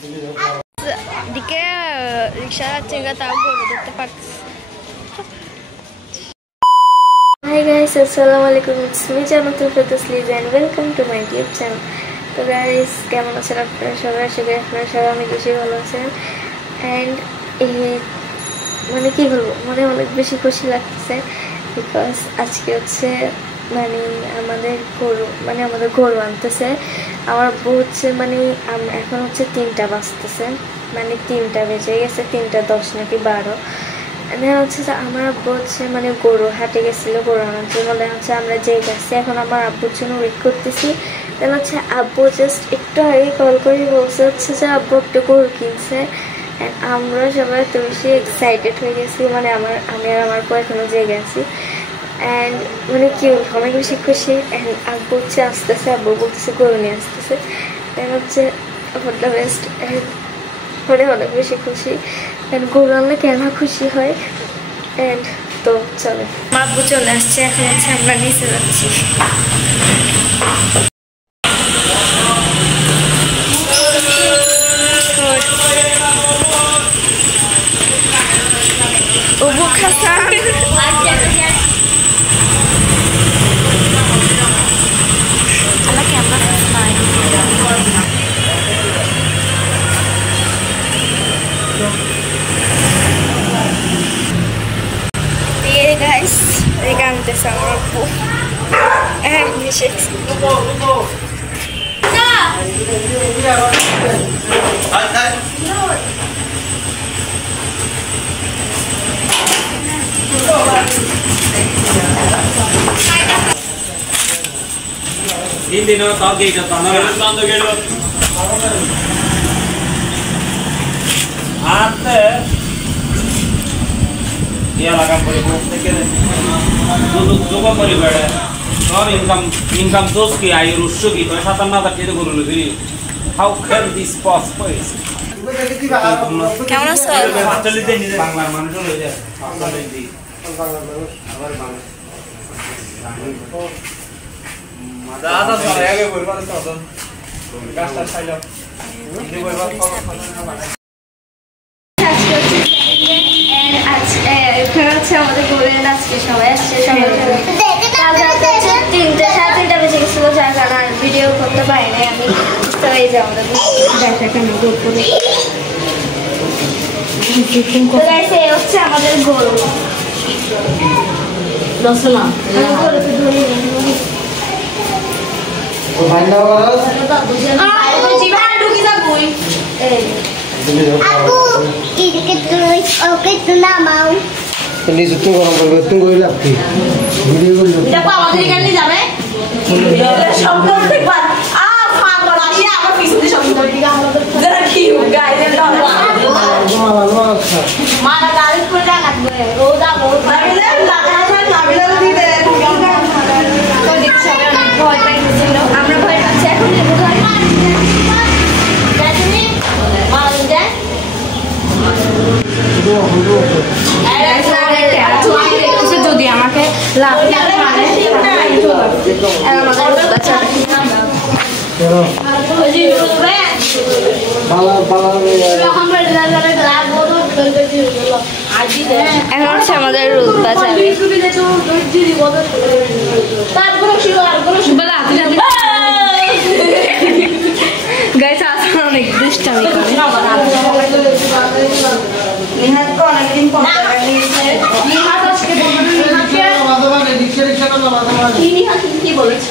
দিকে রিক্সা চেঙ্গা তাও গরু দেখতে পাচ্ছি। Hi guys, assalamualaikum. It's me Jannatul Firdaus and welcome to my YouTube channel. তো গাইস কেমন আছেন আপনারা সবাই? আশা করি আপনারা সবাই অনেক বেশি ভালো আছেন। অ্যান্ড এই মানে কি বলবো, মানে অনেক বেশি খুশি লাগছে বিকজ আজকে হচ্ছে মানে আমাদের গরু আনতেছে। আমার আব্বু হচ্ছে মানে এখন হচ্ছে 3টা বাজতেছে, মানে 3টা বেজে গেছে, 3টা 10 নাকি 12। হচ্ছে যে আমার আব্বু হচ্ছে মানে গরু হাটে গেছিল গরু আনার জন্য। হচ্ছে আমরা যে গেছি এখন আমার আব্বুর জন্য ওয়েট করতেছি। দেন হচ্ছে আব্বু জাস্ট একটু আগে কল করে বলছে হচ্ছে যে আব্বু একটা গরু কিনছে। অ্যান্ড আমরা সবাই এত বেশি এক্সাইটেড হয়ে গেছি, মানে আমি আর আমার পর এখনো যে গেছি। অ্যান্ড মানে কি অনেক বেশি খুশি। অ্যান্ড আব্বু হচ্ছে আসতেছে, আব্বু বলতেছে গরু নিয়ে আসতেছে। দেন হচ্ছে ফর দ্য বেস্ট, মানে অনেক বেশি খুশি। অ্যান্ড গরু আনলে কেন খুশি হয়। অ্যান্ড তো চলে আমার আব্বু চলে আসছে, এখন হচ্ছে আমরা নিচে যাচ্ছি। Guys, regante sama aku. Shake. Hindi no, tawag kayo sa tanong. Ate. Iya lagan परिपूर्ण থেকে যোগ পরিবারে সব ইনকাম সোর্স কি আয় উৎস কি 57,000 টাকা করে লই হাউ ক্যান দিস পসিবল কেমন আছো? আসলে দেন বাংলার মানুষ হয়ে যায় আসলে দি বাংলার মানুষ আবার বাংলা দাদা ধরে আগে বলবার তো গাছটা ছাইলো দি বলবার আমাদের ঘুরে আজকে সবাই আসছে, সবাই 3টা সাড়ে 3টা বেজে গেছিল, যার কারণে ভিডিও করতে পারি নাই আমি। বুঝতে পারি যে আমাদের হচ্ছে আমাদের গরু রসনা গরুকে ধরে নিচে তো গরম করবে, তুমি করে রাখি ভিডিও করলে দেখো আমাদের এখানে যাবে শব্দ দেখবা পাগল আসি আমার পিছনে শব্দ দিকে আমাদের যারা কি গাইদের দাও মারা গাড়ি করে লাগবে রোদা বহুত ভাবিলে নাবিলে দিবে তো দেখছ আমি ভয় পাইছিল, আমরা ভয় পাচ্ছি এখন নেব ভয় গাড়ি মারা যায় যদি আমাকে লাভ এখন হচ্ছে আমাদের রোদ বাজাবে। গাইস আসলে অনেক দুষ্টামি করে। নিহাত তো অনেকদিন পর নিহাত আজকে নিহাত কি বলেছি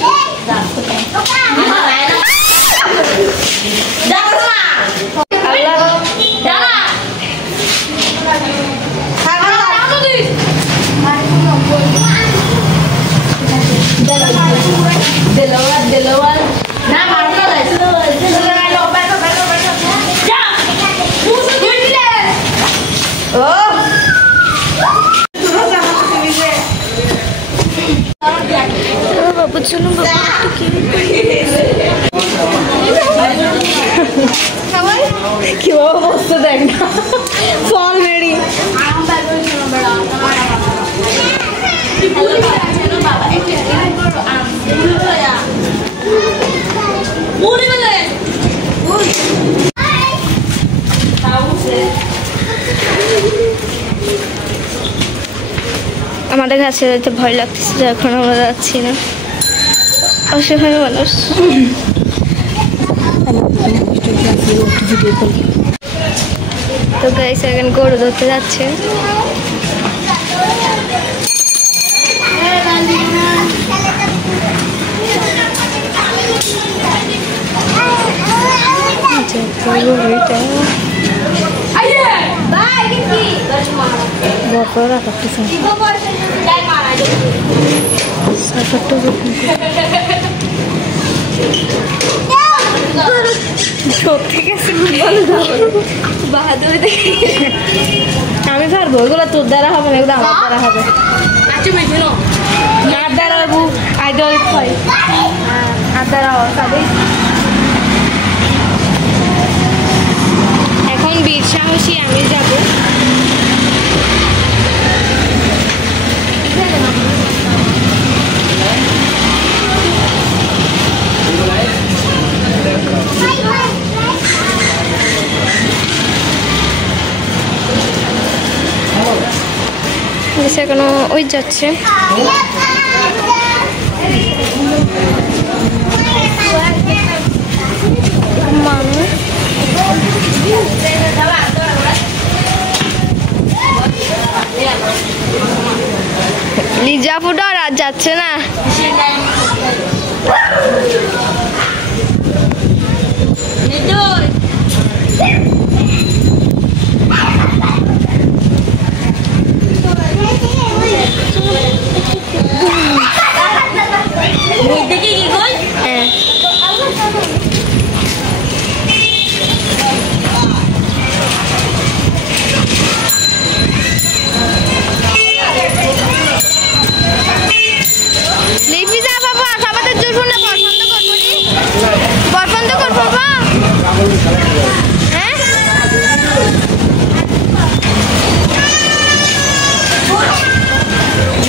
বাবুর জন্য কি অবস্থা দেখ না, ফল মেরি আমাদের কাছে যেতে ভয় লাগতেছে, এখন আমরা যাচ্ছি না, অসহায় মানুষ। তো গাইস এখন গরু ধরতে যাচ্ছে। আমি পারবো, ওইগুলো তোর দ্বারা হবে না, এগুলো আমার দ্বারা হবে। আর দ্বারা আইডল আর দ্বারা এখন বীর সাহসী আমি যাবো। এখনো ওই যাচ্ছে। লিজা ফুটো আর যাচ্ছে না।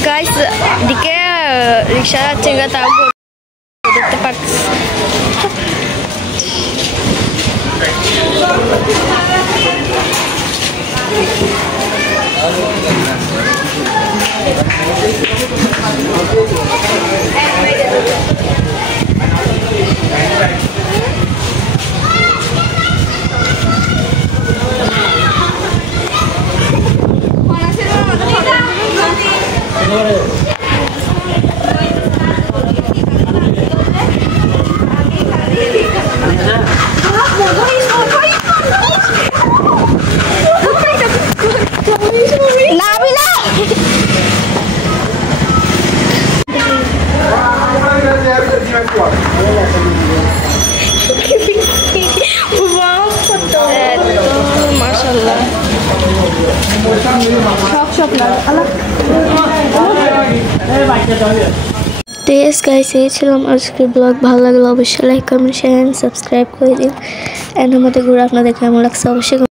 গাইস দিকে রিক্সা যাচ্ছে, তাও দেখতে পাচ্ছি। তো ইয়েস গাইস, এই ছিল আমার আজকের ব্লগ। ভালো লাগলে অবশ্যই like comment share and subscribe করে দিন। এন্ড আমাদের ঘুরে আপনাদের কেমন লাগছে অবশ্যই